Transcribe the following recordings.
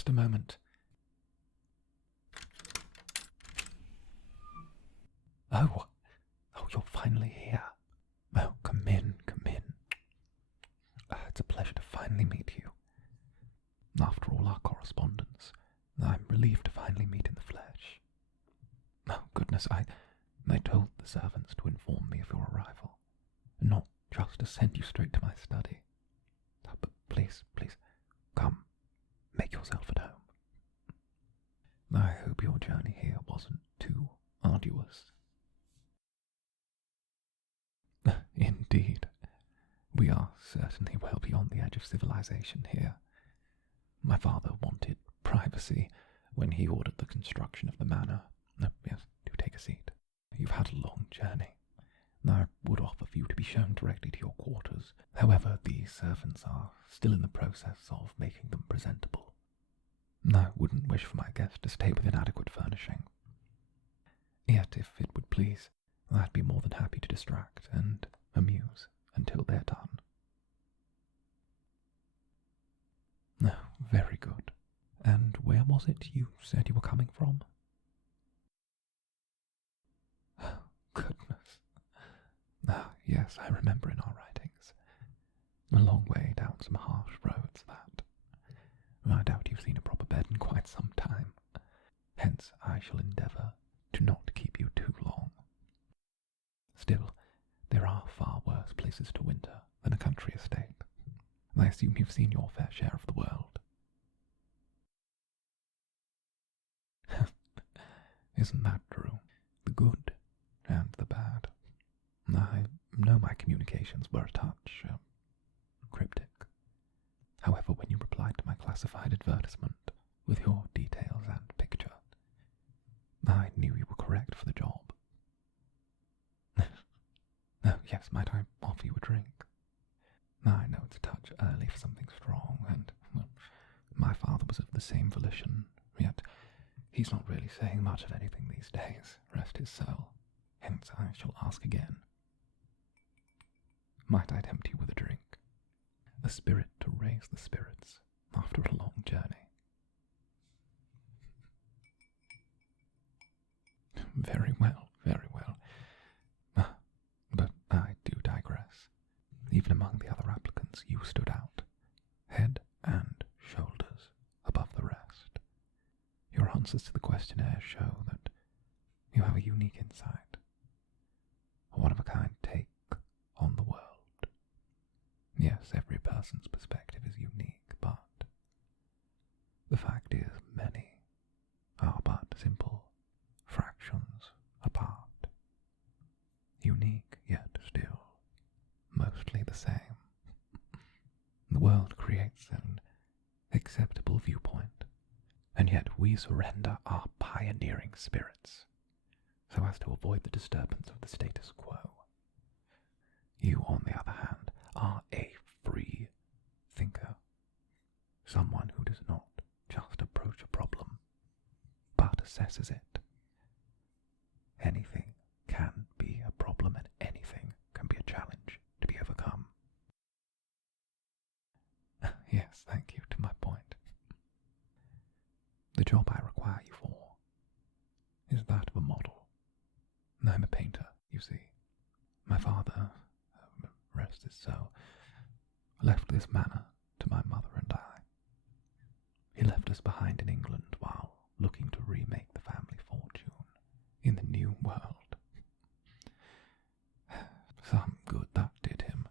just a moment. Oh, you're finally here. Oh, come in, come in. It's a pleasure to finally meet you. After all our correspondence, I'm relieved to finally meet in the flesh. Oh, goodness, I told the servants to inform me of your arrival, not just to send you straight to my study. But please, come, make yourself at home. I hope your journey here wasn't too arduous. Indeed, we are certainly well beyond the edge of civilization here. My father wanted privacy when he ordered the construction of the manor. Yes, do take a seat. You've had a long journey. I would offer for you to be shown directly to your quarters. However, the servants are still in the process of making them presentable. I wouldn't wish for my guest to stay with inadequate furnishing. Yet, if it would please, I'd be more than happy to distract and amuse until they're done. Oh, very good. And where was it you said you were coming from? Oh, goodness. Yes, I remember in our writings. A long way down some harsh roads, that. I doubt you've seen a proper bed in quite some time. Hence, I shall endeavour to not keep you too long. Still, there are far worse places to winter than a country estate. I assume you've seen your fair share of the world. Isn't that true? The good and the bad. I know my communications were a touch cryptic. However, when you replied to my classified advertisement with your details and picture, I knew you were correct for the job. Oh, yes, might I offer you a drink? I know it's a touch early for something strong, and, well, my father was of the same volition, yet he's not really saying much of anything these days, rest his soul. Hence I shall ask again. Might I tempt you with a drink? A spirit to raise the spirits after a long journey. Very well, very well. But I do digress. Even among the other applicants, you stood out, head and shoulders above the rest. Your answers to the questionnaire show that you have a unique insight, a one-of-a-kind take on the world. Yes, every person's perspective is unique, but the fact is many are but simple fractions apart. Unique, yet still mostly the same. The world creates an acceptable viewpoint, and yet we surrender our pioneering spirits so as to avoid the disturbance of the status quo. You, on the other hand, are a free thinker, someone who does not just approach a problem, but assesses it. Anything can be a problem, and anything can be a challenge to be overcome. Yes, thank you, to my point. The job I require you for is that of a model. I'm a painter, you see. My father, rest his soul, left this manor to my mother and I. He left us behind in England while looking to remake the family fortune in the New World. Some good that did him.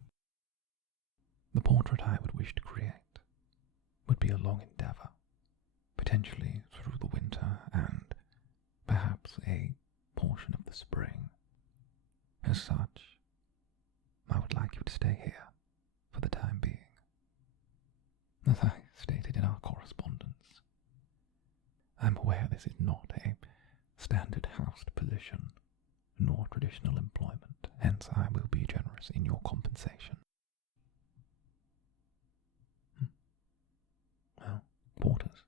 The portrait I would wish to create would be a long endeavour, potentially through the winter and perhaps a portion of the spring. As such, I would like you to stay here for the time being. As I stated in our correspondence, I'm aware this is not a standard housed position, nor traditional employment, hence I will be generous in your compensation. Well, quarters?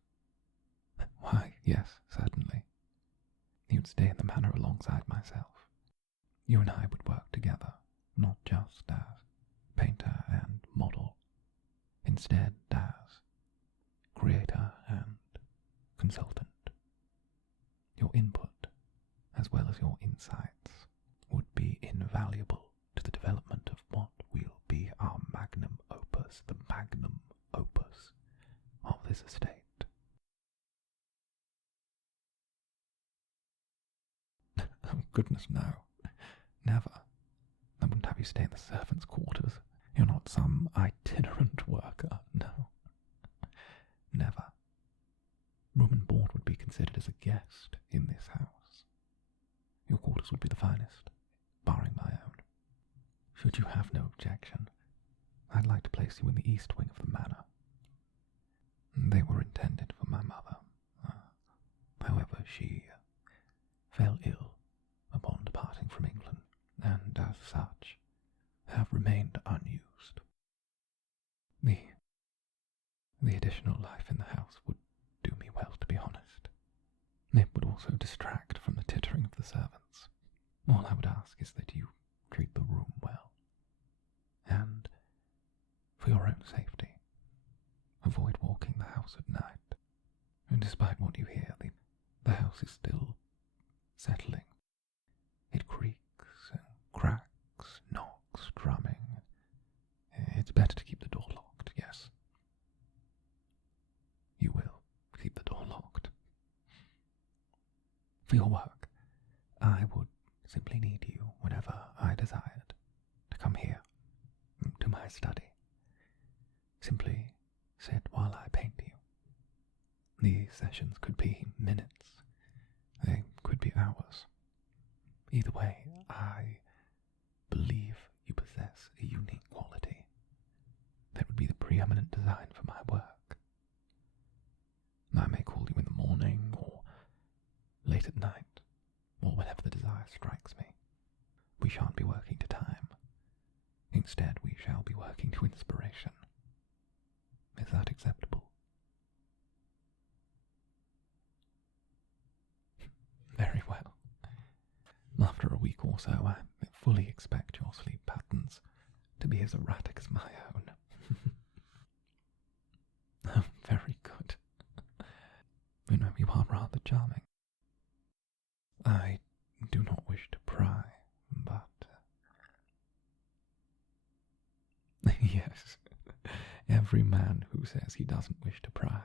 Why, yes, certainly. You'd stay in the manor alongside myself. You and I would work together, not just as painter and model, instead as creator and this estate. Oh, goodness, no. Never. I wouldn't have you stay in the servants' quarters. You're not some itinerant worker, no. Never. Room and board would be considered as a guest in this house. Your quarters would be the finest, barring my own. Should you have no objection, I'd like to place you in the east wing of the manor. They were intended for my mother. However, she fell ill upon departing from England, and as such, have remained unused. The additional life in the house would do me well, to be honest. It would also distract from the tittering of the servants. All I would ask is that you treat the room well. And, for your own safety, avoid walking the house at night. And despite what you hear, the house is still settling. It creaks and cracks, knocks, drumming. It's better to keep the door locked, yes. You will keep the door locked. For your work, I would simply need you whenever I desired to come here, to my study. Simply sit while I paint you. These sessions could be minutes, they could be hours. Either way, I believe you possess a unique quality that would be the preeminent design for my work. I may call you in the morning, or late at night, or whenever the desire strikes me. We shan't be working to time. Instead, we shall be working to inspiration. Is that acceptable? Very well. After a week or so, I fully expect your sleep patterns to be as erratic as my own. Oh, very good. You know, you are rather charming. I do not wish to pry, but... Yes, every man who says he doesn't wish to pry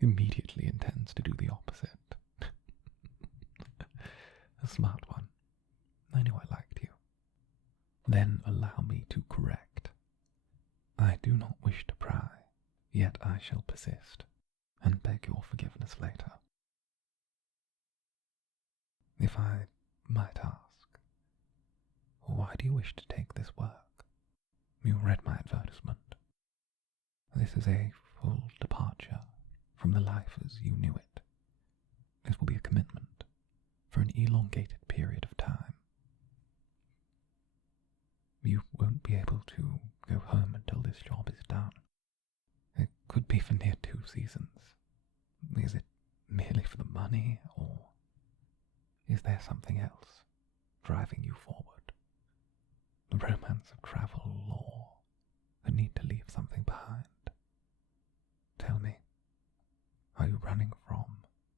immediately intends to do the opposite. A smart one. I knew I liked you. Then allow me to correct. I do not wish to pry, yet I shall persist, and beg your forgiveness later. If I might ask, why do you wish to take this work? You read my advertisement. This is a full departure from the life as you knew it. This will be a commitment for an elongated period of time. You won't be able to go home until this job is done. It could be for near 2 seasons. Is it merely for the money, or is there something else driving you forward? The romance of travel, or the need to leave something behind? Tell me, are you running from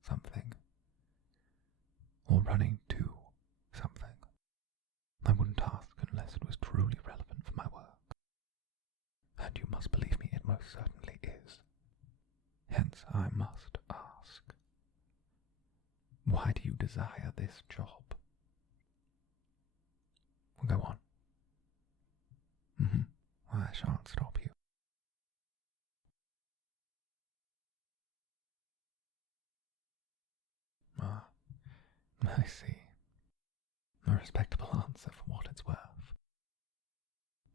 something, or running to something? I wouldn't ask unless it was truly relevant for my work. And you must believe me, it most certainly is. Hence I must ask, why do you desire this job? Go on. I shan't stop you. Ah, I see. A respectable answer for what it's worth.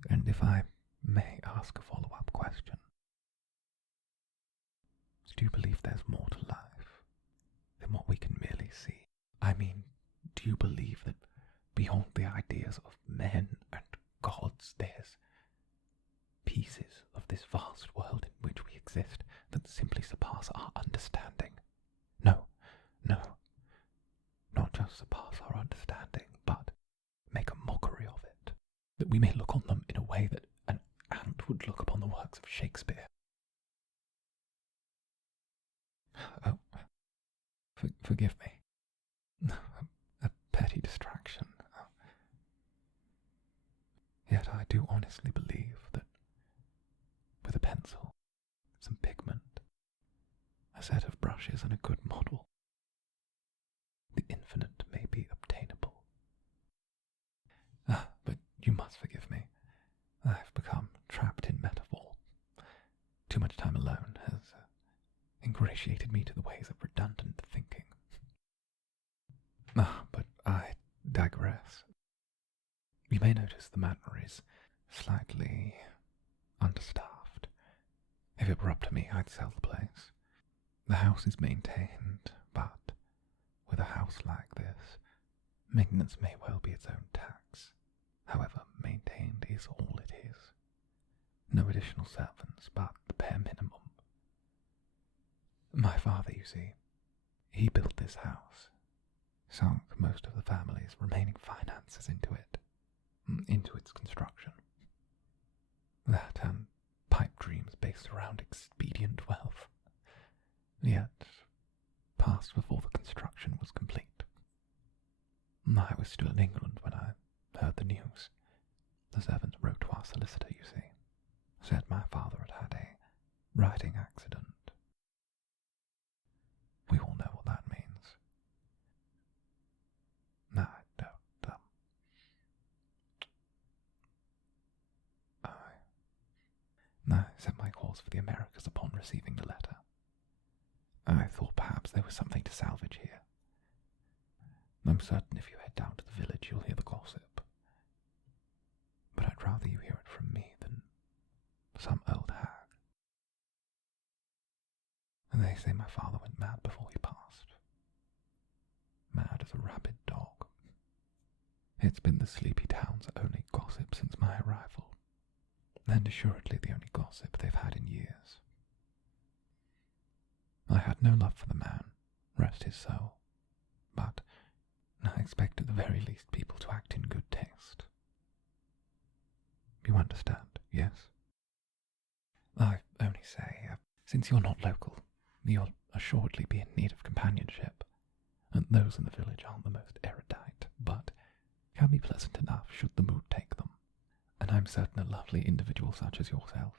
And if I may ask a follow-up question, do you believe there's more to life than what we can merely see? I mean, do you believe that beyond the ideas of men and gods, there's pieces of this vast world in which we exist that simply surpass our understanding? No, not just surpass our understanding, but make a mockery of it, that we may look on them in a way that an ant would look upon the works of Shakespeare. Oh, forgive me. A petty distraction. Yet I do honestly believe that with a pencil, some pigment, a set of brushes and a good model. The infinite may be obtainable. But you must forgive me. I've become trapped in metaphor. Too much time alone has ingratiated me to the ways of redundant thinking. But I digress. You may notice the manor is slightly understaffed. If it were up to me, I'd sell the place. The house is maintained, but with a house like this, maintenance may well be its own tax. However, maintained is all it is. No additional servants, but the bare minimum. My father, you see, he built this house, sunk most of the family's remaining finances into its construction. That and pipe dreams based around expedient wealth, yet passed before the construction was complete. I was still in England when I heard the news. The servants wrote to our solicitor, you see, said my father had had a riding accident. We all know what that means. No, I don't. I set my course for the Americas upon receiving the letter. I thought perhaps there was something to salvage here. I'm certain if you head down to the village you'll hear the gossip. But I'd rather you hear it from me than some old hag. And they say my father went mad before he passed. Mad as a rabid dog. It's been the sleepy town's only gossip since my arrival, and assuredly the only gossip they've had in years. I had no love for the man, rest his soul, but I expect at the very least people to act in good taste. You understand, yes? I only say, since you're not local, you'll assuredly be in need of companionship, and those in the village aren't the most erudite, but can be pleasant enough should the mood take them, and I'm certain a lovely individual such as yourself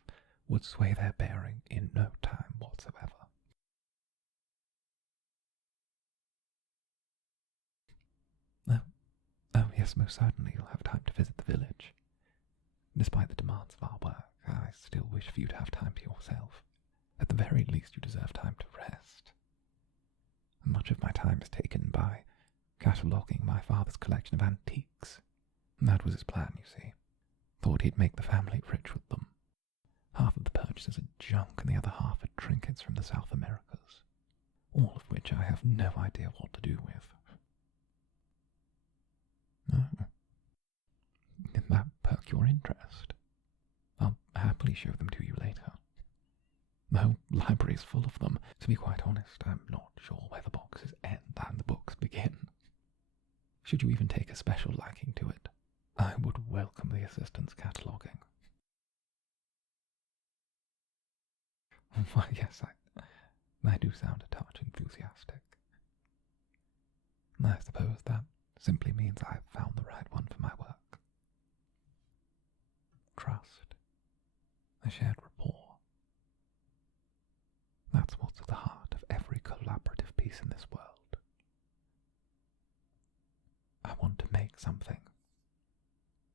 would sway their bearing in no time whatsoever. Oh yes, most certainly you'll have time to visit the village. Despite the demands of our work, I still wish for you to have time to yourself. At the very least you deserve time to rest. Much of my time is taken by cataloguing my father's collection of antiques. That was his plan, you see. Thought he'd make the family rich with them. Half of the purchases are junk and the other half are trinkets from the South Americas, all of which I have no idea what to do with. Oh. Did that perk your interest? I'll happily show them to you later. The whole library is full of them. To be quite honest, I'm not sure where the boxes end and the books begin. Should you even take a special liking to it, I would welcome the assistance cataloguing. Why, yes, I do sound a touch enthusiastic. I suppose that simply means I've found the right one for my work. Trust, a shared rapport. That's what's at the heart of every collaborative piece in this world. I want to make something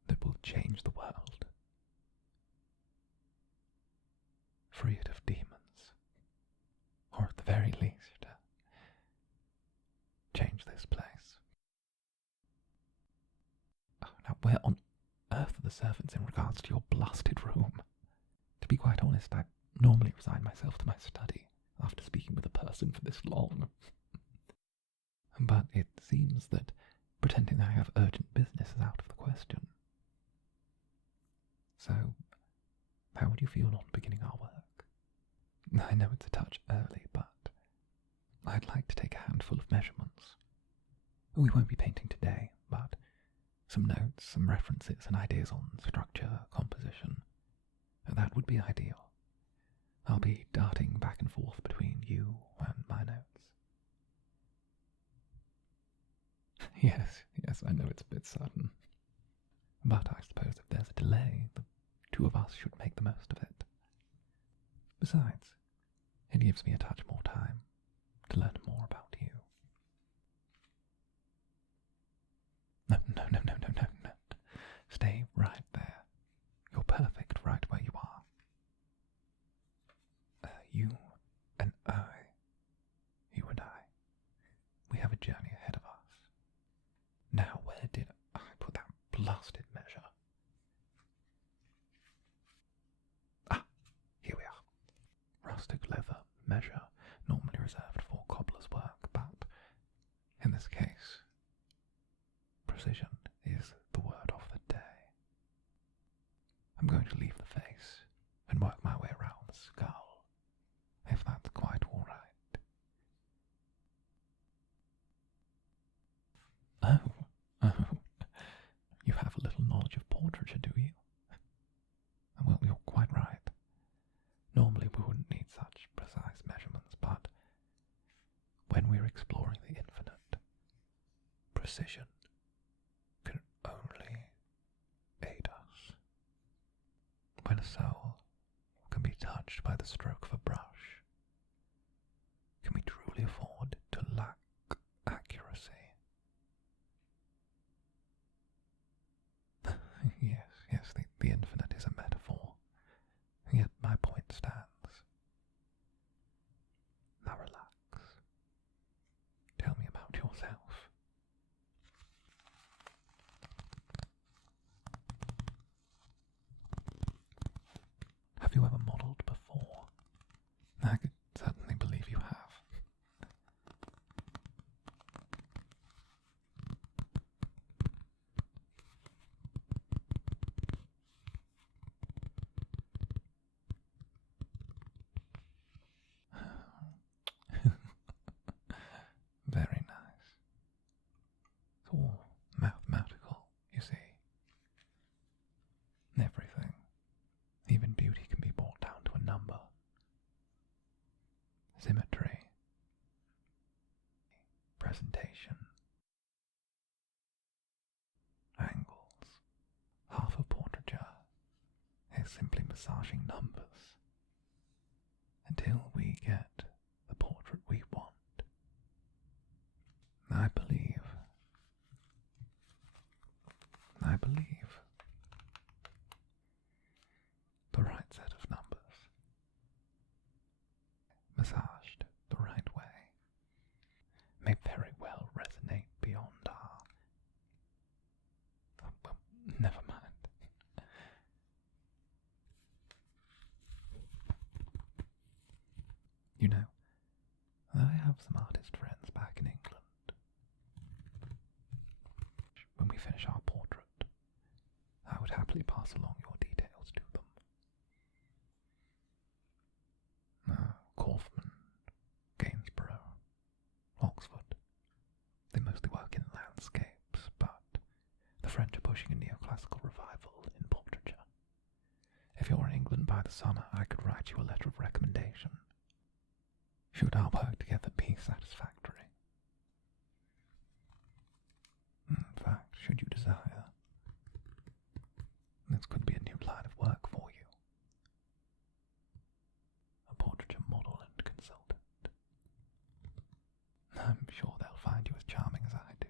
that will change the world. Free it of demons, or at the very least, change this place. Now, where on earth are the servants in regards to your blasted room? To be quite honest, I normally resign myself to my study after speaking with a person for this long. But it seems that pretending I have urgent business is out of the question. So, how would you feel on beginning our work? I know it's a touch early, but I'd like to take a handful of measurements. We won't be painting today, but some notes, some references and ideas on structure, composition. That would be ideal. I'll be darting back and forth between you and my notes. Yes, I know it's a bit sudden. But I suppose if there's a delay, the two of us should make the most of it. Besides, it gives me a touch more time. measure normally reserved for cobbler's work, but in this case, precision is the word of the day. I'm going to leave the face and work my way around the skull, if that's quite all right. Oh, you have a little knowledge of portraiture, do you? Well, you're quite right. Normally we wouldn't need such precise measurements, but when we're exploring the infinite, precision can only aid us. When a soul can be touched by the stroke of a brush, can we truly afford to lack accuracy? Yes, the infinite is a metaphor, yet my point stands. Now relax. Tell me about yourself. Have you ever modelled before? I could certainly believe you have. Very nice. It's all mathematical, you see. Everything, even beauty, can be brought down to a number. Symmetry, presentation, angles. Half of portraiture is simply massaging numbers until we get the portrait we want. I believe the right set of numbers, massaged the right way, may very well resonate beyond our... well, never mind. You know, I have some artist friends back in England. When we finish our portrait, I would happily pass along your details to them. Kaufman, Gainsborough, Oxford. They mostly work in landscapes, but the French are pushing a neoclassical revival in portraiture. If you're in England by the summer, I could write you a letter of recommendation. Should our work together be satisfactory? In fact, should you desire, this could be a new line of work for you. A portraiture model and consultant. I'm sure they'll find you as charming as I do.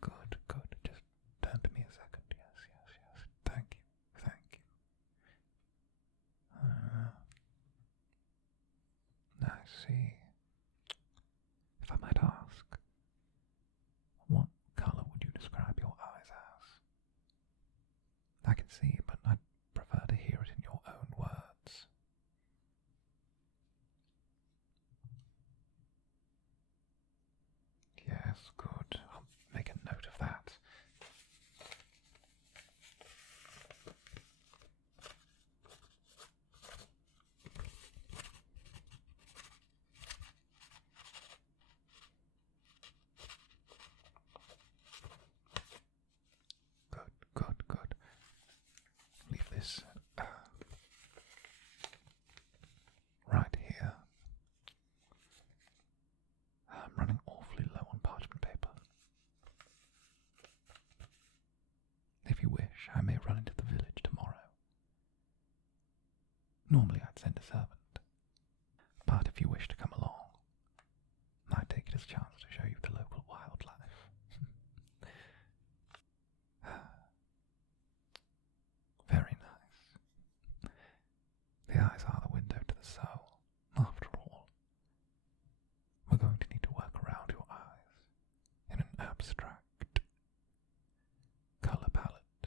Good. Just turn to me a second. Yes. Thank you. I see. If I might ask, what colour would you describe your eyes as? I can see, but I'd prefer to hear it in your own words. Yes, good. I'll make a note of that. Good. Leave this right here. I'm running awfully low on parchment paper. If you wish, I may run into the village tomorrow. Normally I'd send a servant, but if you wish to come along, I take it as a chance to show you the local wildlife. Very nice. The eyes are the window to the soul, after all. We're going to need to work around your eyes in an abstract colour palette.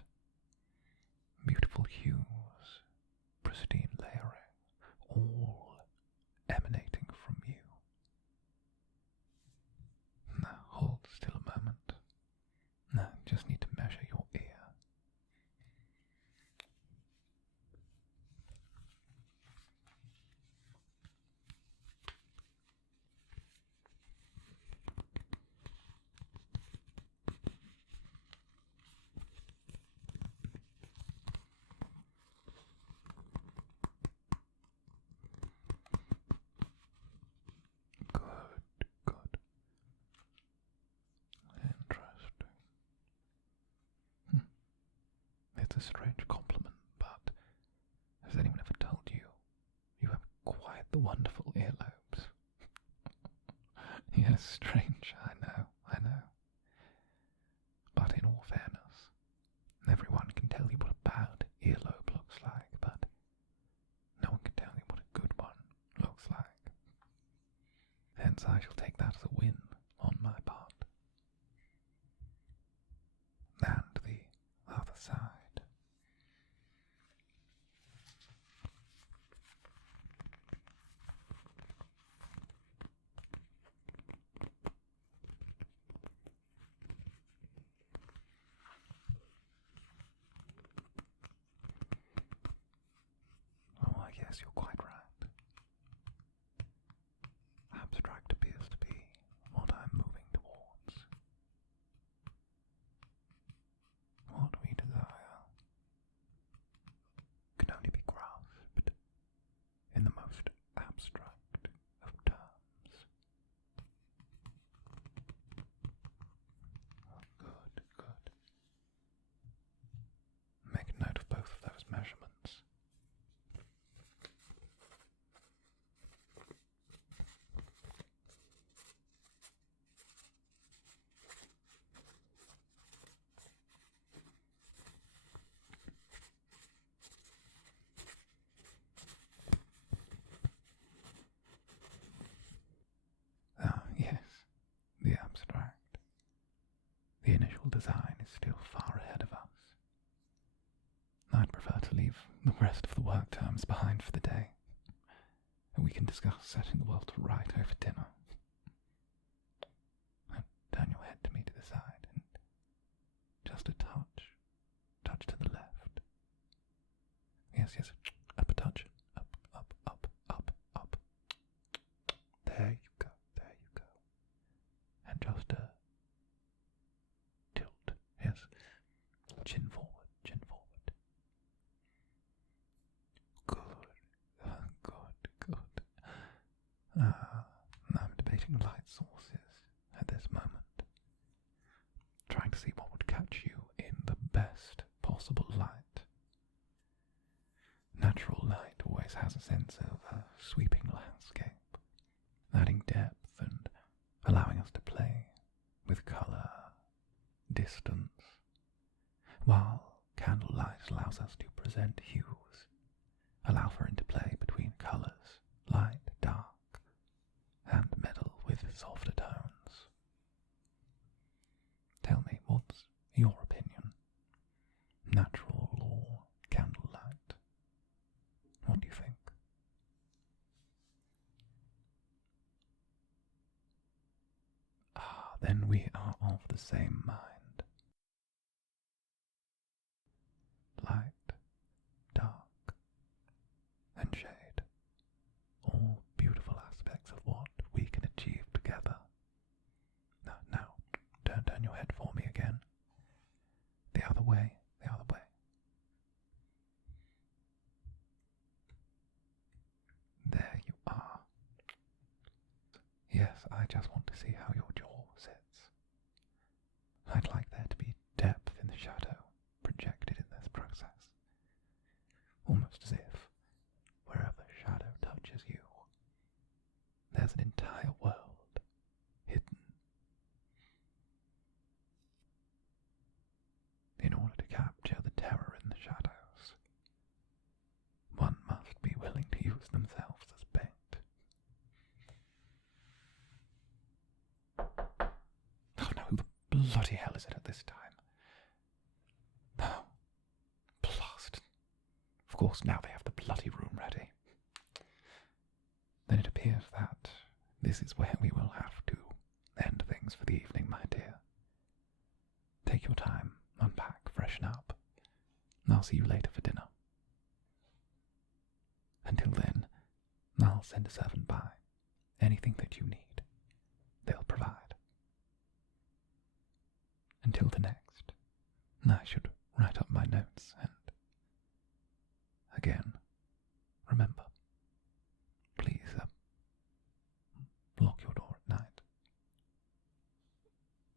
It's a strange compliment, but has anyone ever told you you have quite the wonderful earlobes? Yes, strange, I know. But in all fairness, everyone can tell you what a bad earlobe looks like, but no one can tell you what a good one looks like. Hence I shall take that as a win on my part. And the other side. Oh, I guess you're quite right. Abstract appears to be what I'm moving towards. What we desire can only be grasped in the most abstract of terms. Good. Make a note of both of those measurements. Yes, the abstract. The initial design is still far ahead of us. I'd prefer to leave the rest of the work terms behind for the day, and we can discuss setting the world to right over dinner. Turn your head to me to the side, and just a touch to the left. Yes, up a touch, up. There you go. And just a tilt, yes, chin forward. Good. I'm debating light sources at this moment, trying to see what would catch you in the best possible light. Natural light always has a sense of a sweeping landscape, adding depth and allowing us to play with colour, distance, while candlelight allows us to present hues, allow for interplay between colours, light, dark, and metal with softer tones. Tell me, what's your opinion? Natural or candlelight? What do you think? Then we are of the same mind. Light, dark, and shade, all beautiful aspects of what we can achieve together. Now, turn your head for me again. The other way. There you are. Yes, I just want to see how your jaw sits. I'd like there to be depth in the shadow projected in this process. Almost as if, wherever shadow touches you, there's an entire world hidden. In order to capture the terror in the shadows, one must be willing to use themselves as bait. Oh no, who the bloody hell is it at this time? Oh, blast. Of course, now they have the bloody room ready. Then it appears that this is where we will have to end things for the evening, my dear. Take your time, unpack, freshen up, and I'll see you later for dinner. Until then, I'll send a servant by. Anything that you need, they'll provide. Until the next, I should write up my notes and, again, remember,